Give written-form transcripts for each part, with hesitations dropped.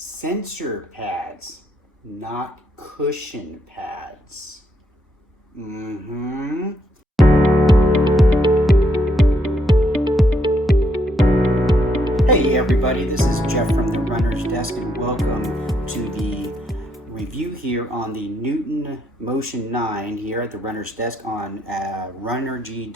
Sensor pads, not cushion pads. Hey everybody, this is Jeff from the Runner's Desk and welcome to the review here on the Newton Motion 9 here at the Runner's Desk on runnerg.com.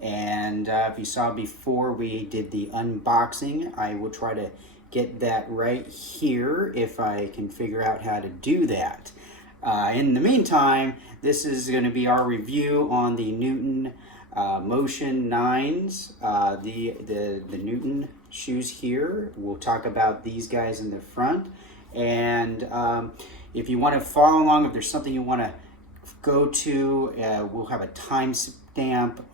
And if you saw before we did the unboxing, I will try to get that right here if I can figure out how to do that. In the meantime, this is going to be our review on the Newton Motion 9s, the Newton shoes here. We'll talk about these guys in the front, and if you want to follow along, if there's something you want to go to, we'll have a timestamp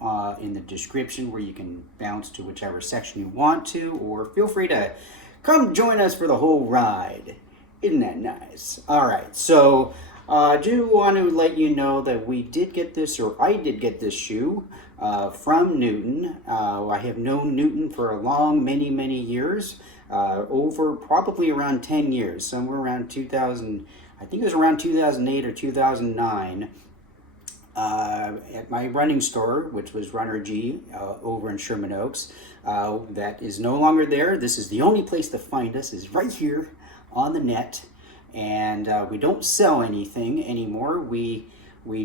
in the description where you can bounce to whichever section you want to, or feel free to come join us for the whole ride. Isn't that nice? All right, so I do want to let you know that we did get this, or I did get this shoe from Newton. I have known Newton for a long, many years, over probably around 10 years, somewhere around 2000, I think it was around 2008 or 2009. At my running store, which was Runner G over in Sherman Oaks, that is no longer there. This is the only place to find us, is right here on the net, and we don't sell anything anymore. We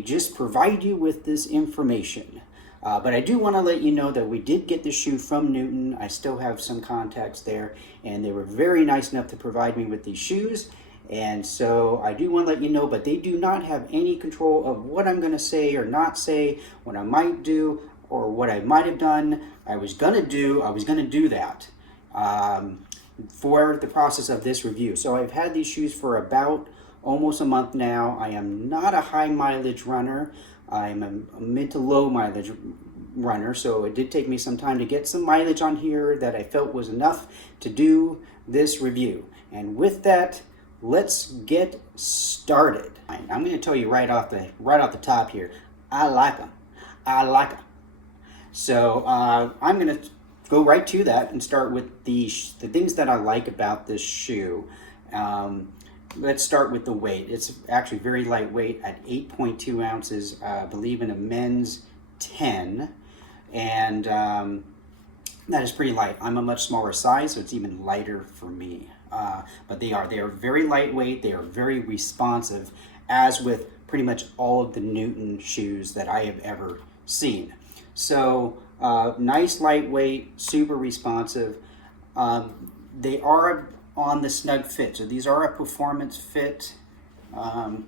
just provide you with this information. But I do want to let you know that we did get the shoe from Newton. I still have some contacts there, and they were very nice enough to provide me with these shoes. And so I do want to let you know, but they do not have any control of what I'm going to say or not say, what I might do, or what I might have done. I was going to do that for the process of this review. So I've had these shoes for about almost a month now. I am not a high mileage runner. I'm a mid to low mileage runner, so it did take me some time to get some mileage on here that I felt was enough to do this review. And with that, let's get started. I'm going to tell you right off the top here, I like them. So I'm going to go right to that and start with the things that I like about this shoe. Let's start with the weight. It's actually very lightweight at 8.2 ounces, I believe in a men's 10, and that is pretty light. I'm a much smaller size, so it's even lighter for me. But they are very lightweight. They are very responsive, as with pretty much all of the Newton shoes that I have ever seen. So nice, lightweight, super responsive. They are on the snug fit, so these are a performance fit. I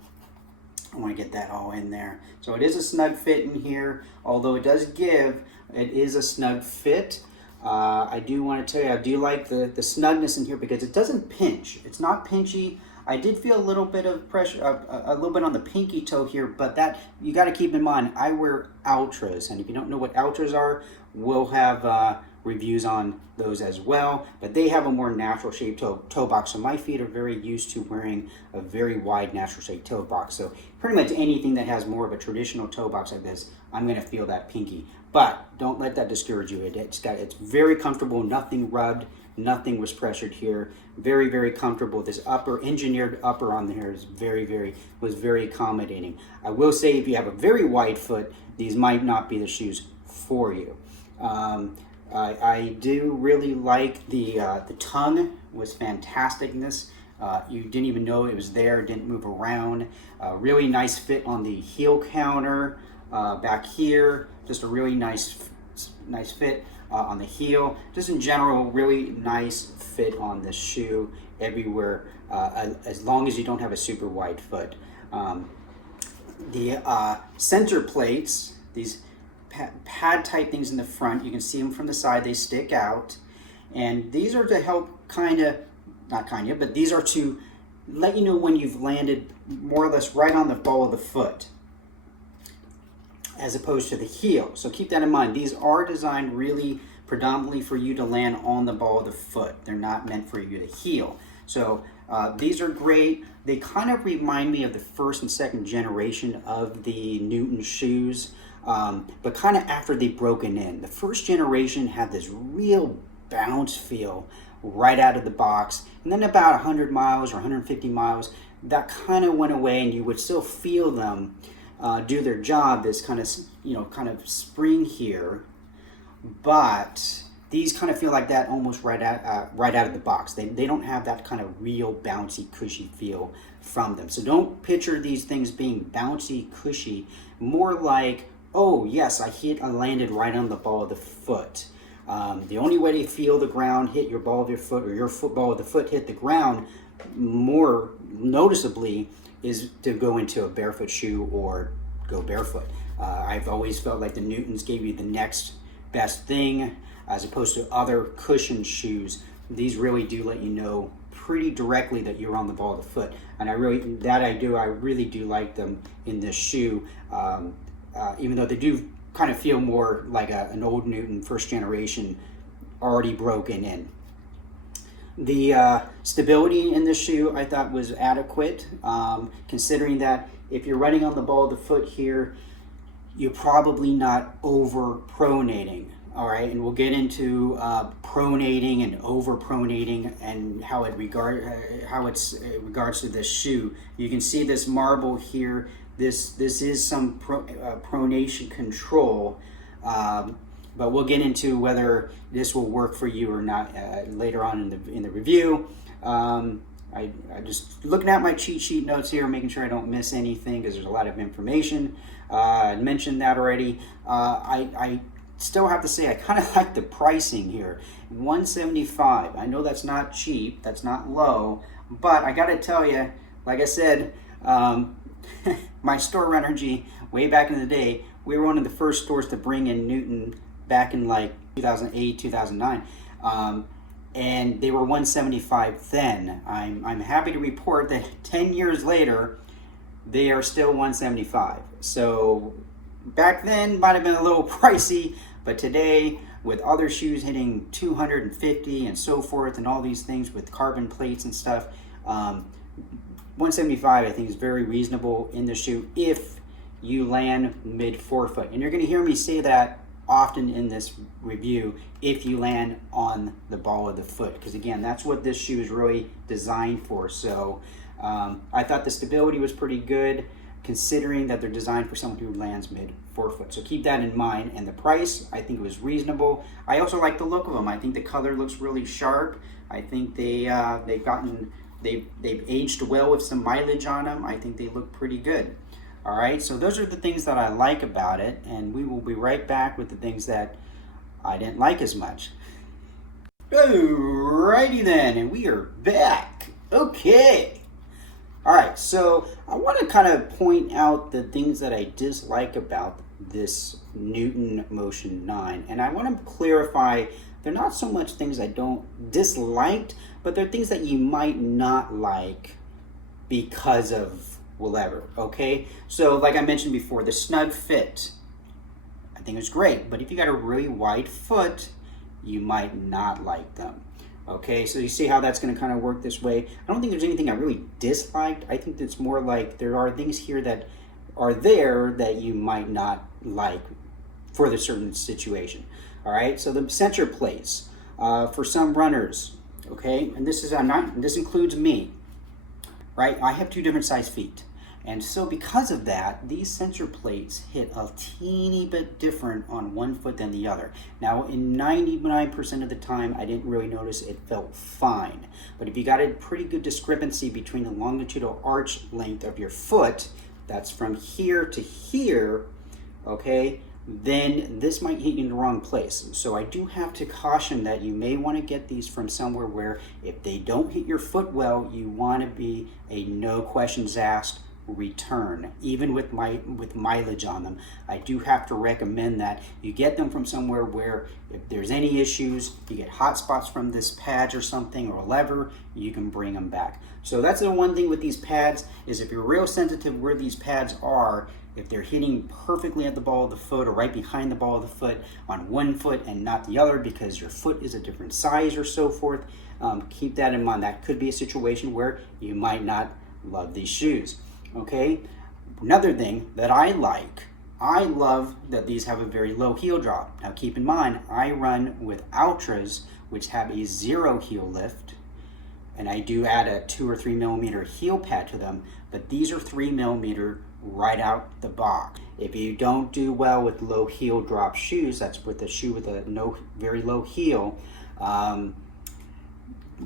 want to get that all in there. So it is a snug fit in here, although it does give, it is a snug fit. I do want to tell you, I do like the snugness in here because it doesn't pinch. It's not pinchy. I did feel a little bit of pressure, a little bit on the pinky toe here, but that, you got to keep in mind, I wear Ultras, and if you don't know what Ultras are, we'll have reviews on those as well, but they have a more natural shaped toe box, so my feet are very used to wearing a very wide natural shaped toe box. So pretty much anything that has more of a traditional toe box like this, I'm going to feel that pinky. But don't let that discourage you. It's very comfortable, nothing rubbed, nothing was pressured here. Very comfortable. This engineered upper on here is was very accommodating. I will say, if you have a very wide foot, these might not be the shoes for you. I do really like the tongue was fantastic in this. You didn't even know it was there, didn't move around. Really nice fit on the heel counter back here. Just a really nice fit on the heel. Just in general, really nice fit on the shoe everywhere, as long as you don't have a super wide foot. The center plates, these pad type things in the front, you can see them from the side, they stick out, and these are to help but these are to let you know when you've landed more or less right on the ball of the foot as opposed to the heel. So keep that in mind. These are designed really predominantly for you to land on the ball of the foot. They're not meant for you to heel. So these are great. They kind of remind me of the first and second generation of the Newton shoes. But kind of after they've broken in. The first generation had this real bounce feel right out of the box. And then about 100 miles or 150 miles, that kind of went away, and you would still feel them do their job, this kind of, kind of spring here. But these kind of feel like that almost right out of the box. They don't have that kind of real bouncy, cushy feel from them. So don't picture these things being bouncy, cushy. More like, oh yes, I landed right on the ball of the foot. The only way to feel the ground hit your ball of your foot, or your ball of the foot hit the ground more noticeably, is to go into a barefoot shoe or go barefoot. I've always felt like the Newtons gave you the next best thing, as opposed to other cushion shoes. These really do let you know pretty directly that you're on the ball of the foot, and I really do like them in this shoe, even though they do kind of feel more like an old Newton first generation, already broken in. The stability in this shoe I thought was adequate, considering that if you're running on the ball of the foot here, you're probably not over pronating. All right, and we'll get into pronating and over pronating and how it regards to this shoe. You can see this marble here. This is some pronation control, but we'll get into whether this will work for you or not later on in the review. I just looking at my cheat sheet notes here, making sure I don't miss anything because there's a lot of information. I mentioned that already. I still have to say I kind of like the pricing here. $175. I know that's not cheap, that's not low, but I got to tell you, like I said, my store energy way back in the day, we were one of the first stores to bring in Newton back in like 2008, 2009. And they were $175 then. I'm happy to report that 10 years later, they are still $175. So back then might have been a little pricey, but today with other shoes hitting $250 and so forth and all these things with carbon plates and stuff, $175 I think is very reasonable in the shoe if you land mid forefoot. And you're going to hear me say that often in this review, if you land on the ball of the foot, because again, that's what this shoe is really designed for. So I thought the stability was pretty good, considering that they're designed for someone who lands mid forefoot. So keep that in mind. And the price, I think it was reasonable. I also like the look of them. I think the color looks really sharp. I think they've aged well with some mileage on them. I think they look pretty good. All right, so those are the things that I like about it, and we will be right back with the things that I didn't like as much. Alrighty then, and we are back. Okay. All right, so I want to kind of point out the things that I dislike about this Newton Motion 9, and I want to clarify they're not so much things I don't dislike, but they're things that you might not like because of whatever, okay? So like I mentioned before, the snug fit, I think it's great, but if you got a really wide foot, you might not like them. Okay, so you see how that's going to kind of work this way. I don't think there's anything I really disliked. I think it's more like there are things here that are there that you might not like for the certain situation. All right, so the center plates for some runners, okay, and this includes me, right? I have 2 different size feet. And so because of that, these sensor plates hit a teeny bit different on one foot than the other. Now, in 99% of the time, I didn't really notice. It felt fine. But if you got a pretty good discrepancy between the longitudinal arch length of your foot, that's from here to here, okay, then this might hit you in the wrong place. So I do have to caution that you may want to get these from somewhere where if they don't hit your foot well, you want to be a no questions asked return, even with mileage on them. I do have to recommend that you get them from somewhere where if there's any issues, you get hot spots from this pad or something or a lever, you can bring them back. So that's the one thing with these pads, is if you're real sensitive where these pads are, if they're hitting perfectly at the ball of the foot or right behind the ball of the foot on one foot and not the other because your foot is a different size or so forth, keep that in mind. That could be a situation where you might not love these shoes. Okay, another thing that I love that these have a very low heel drop. Now keep in mind, I run with Ultras, which have a 0 heel lift, and I do add a 2 or 3 millimeter heel pad to them, but these are 3 millimeter right out the box. If you don't do well with low heel drop shoes, that's with a shoe with a very low heel,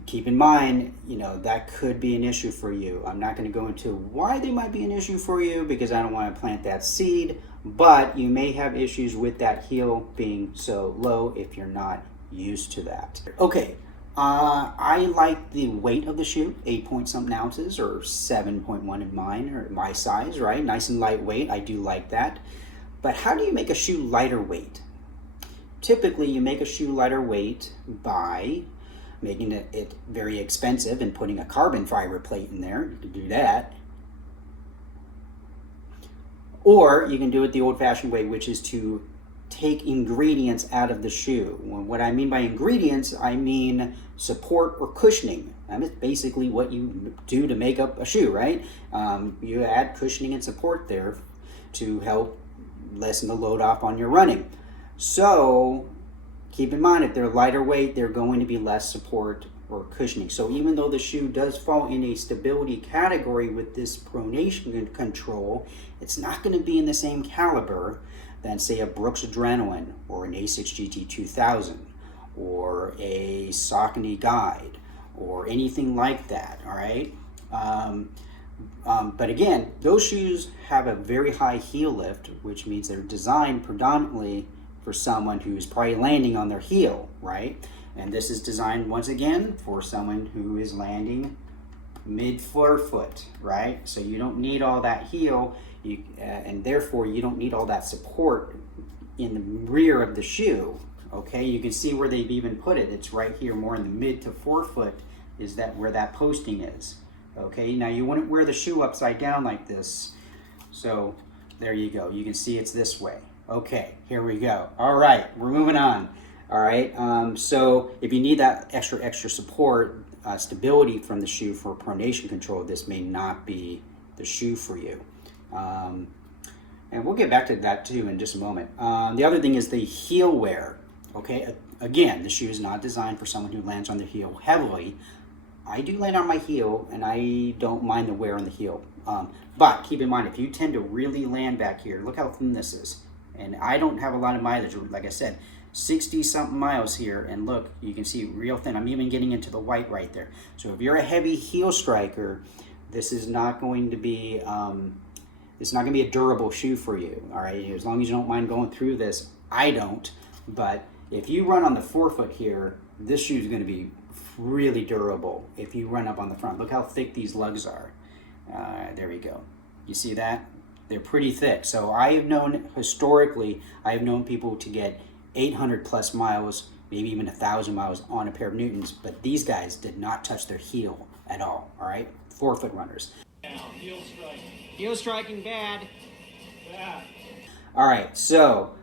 keep in mind, that could be an issue for you. I'm not going to go into why they might be an issue for you because I don't want to plant that seed, but you may have issues with that heel being so low if you're not used to that. Okay, I like the weight of the shoe, 8 point something ounces or 7.1 in mine, or my size, right? Nice and lightweight. I do like that. But how do you make a shoe lighter weight? Typically, you make a shoe lighter weight by making it very expensive and putting a carbon fiber plate in there. You can do that. Or you can do it the old-fashioned way, which is to take ingredients out of the shoe. What I mean by ingredients, I mean support or cushioning. That is basically what you do to make up a shoe, right? You add cushioning and support there to help lessen the load off on your running. So keep in mind, if they're lighter weight, they're going to be less support or cushioning. So even though the shoe does fall in a stability category with this pronation control, it's not going to be in the same caliber than, say, a Brooks Adrenaline or an Asics GT 2000 or a Saucony Guide or anything like that, all right? But again, those shoes have a very high heel lift, which means they're designed predominantly for someone who's probably landing on their heel, right? And this is designed, once again, for someone who is landing mid-forefoot, right? So you don't need all that heel, and therefore you don't need all that support in the rear of the shoe, okay? You can see where they've even put it. It's right here, more in the mid to forefoot, is that where that posting is, okay? Now you wouldn't wear the shoe upside down like this, so there you go. You can see it's this way. Okay, here we go. All right, we're moving on. All right, so if you need that extra support, stability from the shoe for pronation control, this may not be the shoe for you. And we'll get back to that too in just a moment. The other thing is the heel wear. Okay, again, the shoe is not designed for someone who lands on the heel heavily. I do land on my heel, and I don't mind the wear on the heel. But keep in mind, if you tend to really land back here, look how thin this is. And I don't have a lot of mileage, like I said, 60-something miles here, and look, you can see real thin. I'm even getting into the white right there. So if you're a heavy heel striker, this is not going to be a durable shoe for you. All right, as long as you don't mind going through this. I don't, but if you run on the forefoot here, this shoe is going to be really durable. If you run up on the front, look how thick these lugs are. There we go. You see that? They're pretty thick. So I have known, historically, people to get 800 plus miles, maybe even 1,000 miles on a pair of Newtons, but these guys did not touch their heel at all, right? Forefoot runners. Heel striking. Heel striking bad. Bad. All right, so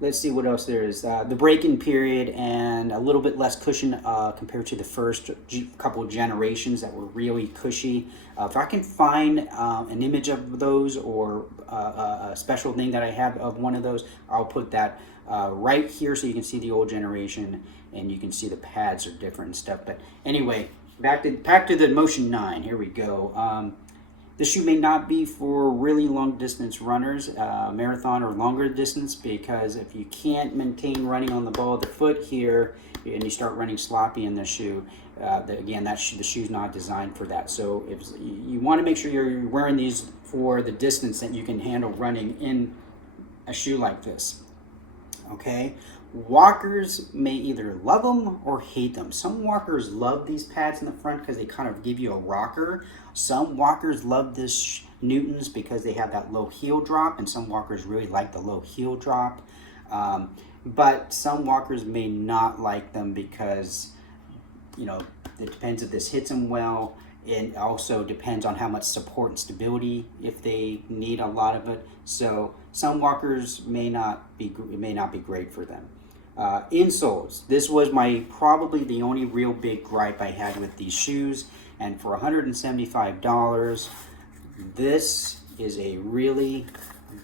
let's see what else there is. The break-in period and a little bit less cushion compared to the first couple of generations that were really cushy. If I can find an image of those or a special thing that I have of one of those, I'll put that right here so you can see the old generation and you can see the pads are different and stuff. But anyway, back to the Motion 9. Here we go. This shoe may not be for really long distance runners, marathon or longer distance, because if you can't maintain running on the ball of the foot here and you start running sloppy in the shoe, again, the shoe's not designed for that. So if you want to make sure you're wearing these for the distance that you can handle running in a shoe like this. Okay, walkers may either love them or hate them. Some walkers love these pads in the front because they kind of give you a rocker. Some walkers love this Newtons because they have that low heel drop, and some walkers really like the low heel drop. But some walkers may not like them because, it depends if this hits them well. It also depends on how much support and stability, if they need a lot of it. So some walkers may not be great for them. Insoles. This was probably the only real big gripe I had with these shoes. And for $175, this is a really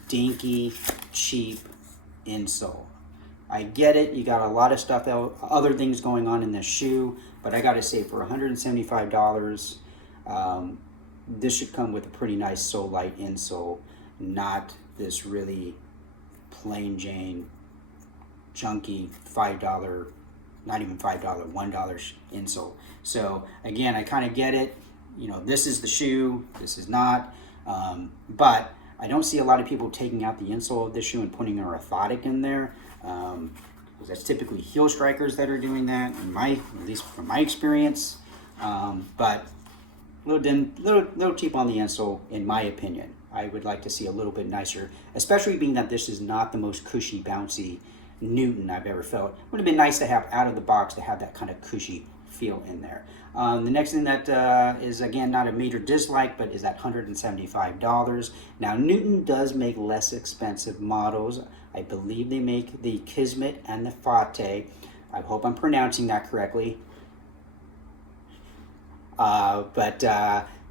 dinky, cheap insole. I get it. You got a lot of stuff, other things going on in this shoe, but I got to say, for $175, this should come with a pretty nice sole light insole, not this really plain Jane, junky $5, not even $5, $1 insole. So again, I kind of get it. You know, this is the shoe, this is not, but I don't see a lot of people taking out the insole of this shoe and putting a orthotic in there. Because that's typically heel strikers that are doing that, at least from my experience. But a little cheap on the insole, in my opinion. I would like to see a little bit nicer, especially being that this is not the most cushy, bouncy Newton I've ever felt. Would have been nice to have out of the box, to have that kind of cushy feel in there. The next thing that is, again, not a major dislike, but is that $175. Now, Newton does make less expensive models. I believe they make the Kismet and the Fate. I hope I'm pronouncing that correctly. But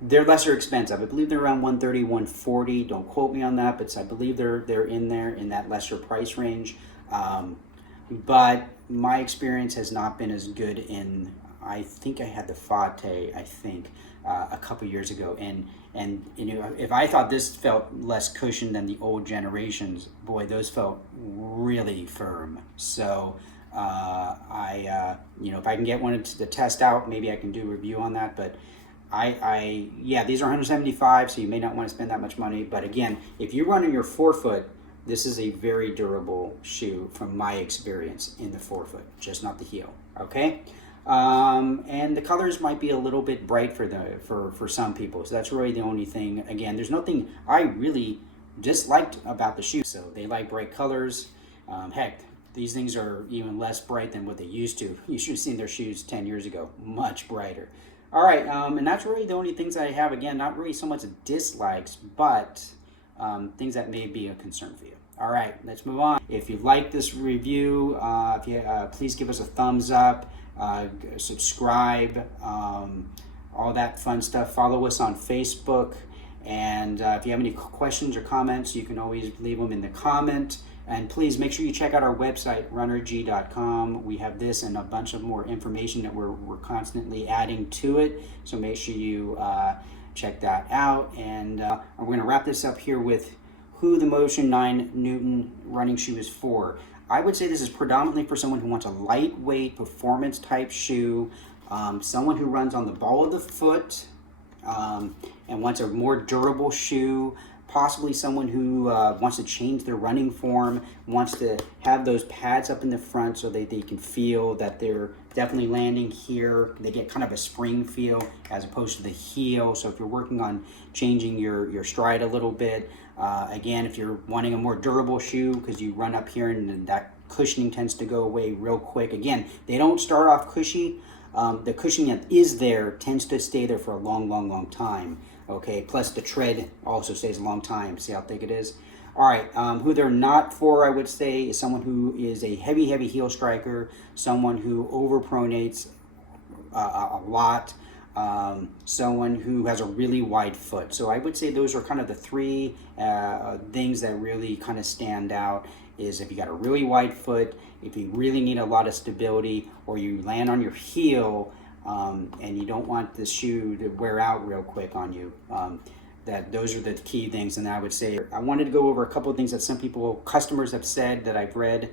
they're lesser expensive. I believe they're around $130, $140. Don't quote me on that, but I believe they're in there in that lesser price range. But my experience has not been as good in, I think I had the Fate, a couple years ago, and you know, if I thought this felt less cushioned than the old generations, boy, those felt really firm. So you know, if I can get one to test out, maybe I can do a review on that. But yeah, these are $175, so you may not want to spend that much money. But again, if you're running your forefoot, this is a very durable shoe from my experience in the forefoot, just not the heel. Okay. And the colors might be a little bit bright for some people, so that's really the only thing. Again, there's nothing I really disliked about the shoe. So they like bright colors. Heck, these things are even less bright than what they used to. You should have seen their shoes 10 years ago, much brighter. All right, and that's really the only things I have. Again, not really so much dislikes, but things that may be a concern for you. All right, let's move on. If you like this review, please give us a thumbs up. Subscribe, all that fun stuff. Follow us on Facebook, and if you have any questions or comments, you can always leave them in the comment. And please make sure you check out our website, runnerg.com. We have this and a bunch of more information that we're constantly adding to it, so make sure you check that out. And we're going to wrap this up here with who the Motion 9 Newton running shoe is for. I would say this is predominantly for someone who wants a lightweight performance type shoe, someone who runs on the ball of the foot, and wants a more durable shoe, possibly someone who wants to change their running form, wants to have those pads up in the front so they can feel that they're definitely landing here. They get kind of a spring feel as opposed to the heel. So if you're working on changing your stride a little bit, again, if you're wanting a more durable shoe because you run up here and that cushioning tends to go away real quick. Again, they don't start off cushy. The cushioning that is there tends to stay there for a long time. Okay, plus the tread also stays a long time. See how thick it is? All right, who they're not for, I would say, is someone who is a heavy heel striker, someone who overpronates a lot, someone who has a really wide foot. So I would say those are kind of the three things that really kind of stand out. Is if you got a really wide foot, if you really need a lot of stability, or you land on your heel and you don't want the shoe to wear out real quick on you. That those are the key things. And I would say I wanted to go over a couple of things that some customers have said that I've read.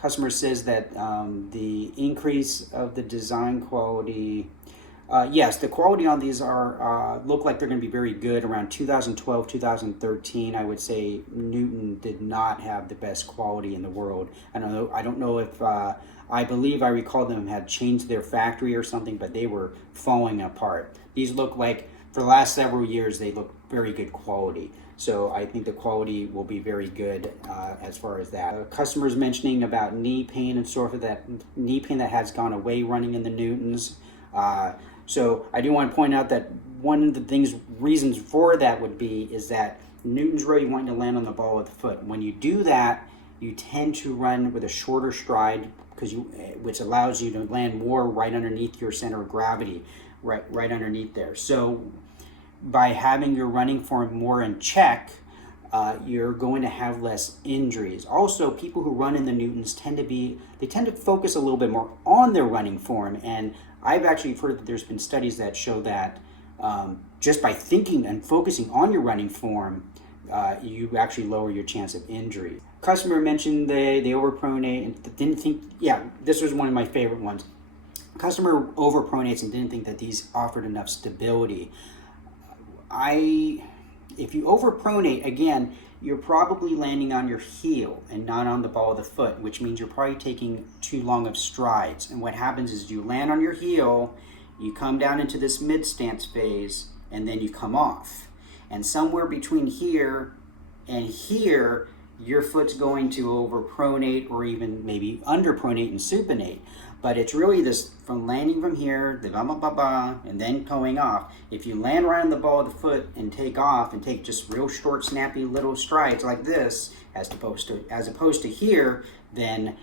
Customers says that the increase of the design quality, yes, the quality on these are look like they're going to be very good. Around 2012, 2013, I would say Newton did not have the best quality in the world. I don't know if I believe I recall them had changed their factory or something, but they were falling apart. These look like for the last several years they look very good quality. So I think the quality will be very good as far as that. Customers mentioning about knee pain and sort of that knee pain that has gone away running in the Newtons. So I do want to point out that one of the reasons for that would be is that Newton's really wanting to land on the ball of the foot. When you do that, you tend to run with a shorter stride which allows you to land more right underneath your center of gravity, right underneath there. So by having your running form more in check, you're going to have less injuries. Also, people who run in the Newtons tend to focus a little bit more on their running form, and I've actually heard that there's been studies that show that just by thinking and focusing on your running form, you actually lower your chance of injury. Customer mentioned they overpronate and didn't think, yeah, this was one of my favorite ones. Customer overpronates and didn't think that these offered enough stability. If you overpronate, again, you're probably landing on your heel and not on the ball of the foot, which means you're probably taking too long of strides. And what happens is you land on your heel, you come down into this mid-stance phase, and then you come off. And somewhere between here and here, your foot's going to overpronate or even maybe underpronate and supinate. But it's really this from landing from here, the and then going off. If you land right on the ball of the foot and take off and take just real short, snappy little strides like this, as opposed to here, then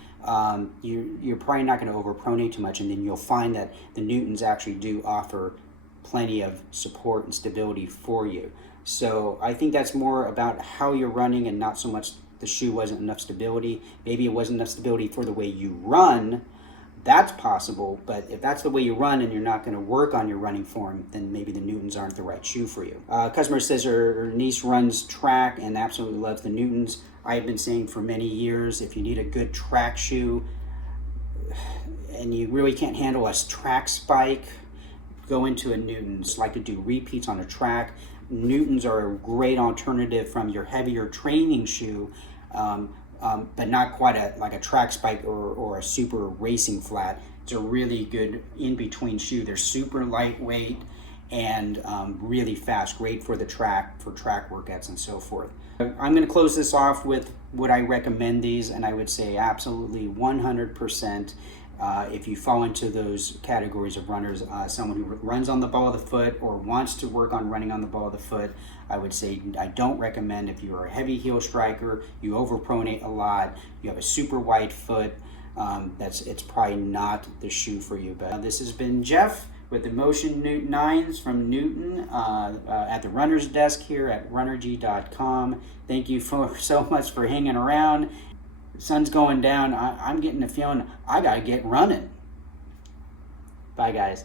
you're probably not going to overpronate too much, and then you'll find that the Newtons actually do offer plenty of support and stability for you. So I think that's more about how you're running and not so much the shoe wasn't enough stability. Maybe it wasn't enough stability for the way you run. That's possible, but if that's the way you run and you're not going to work on your running form, then maybe the Newtons aren't the right shoe for you. Customer says her niece runs track and absolutely loves the Newtons. I've been saying for many years, if you need a good track shoe and you really can't handle a track spike, go into a Newtons. Like to do repeats on a track. Newtons are a great alternative from your heavier training shoe, but not quite like a track spike or a super racing flat. It's a really good in-between shoe. They're super lightweight and really fast, great for track workouts and so forth. I'm going to close this off with what I recommend these, and I would say absolutely 100%. If you fall into those categories of runners, someone who runs on the ball of the foot or wants to work on running on the ball of the foot, I would say I don't recommend. If you're a heavy heel striker, you overpronate a lot, you have a super wide foot, it's probably not the shoe for you. But this has been Jeff with the Motion Newton 9s from Newton at the runner's desk here at runnergy.com. Thank you so much for hanging around. Sun's going down. I'm getting the feeling I gotta get running. Bye, guys.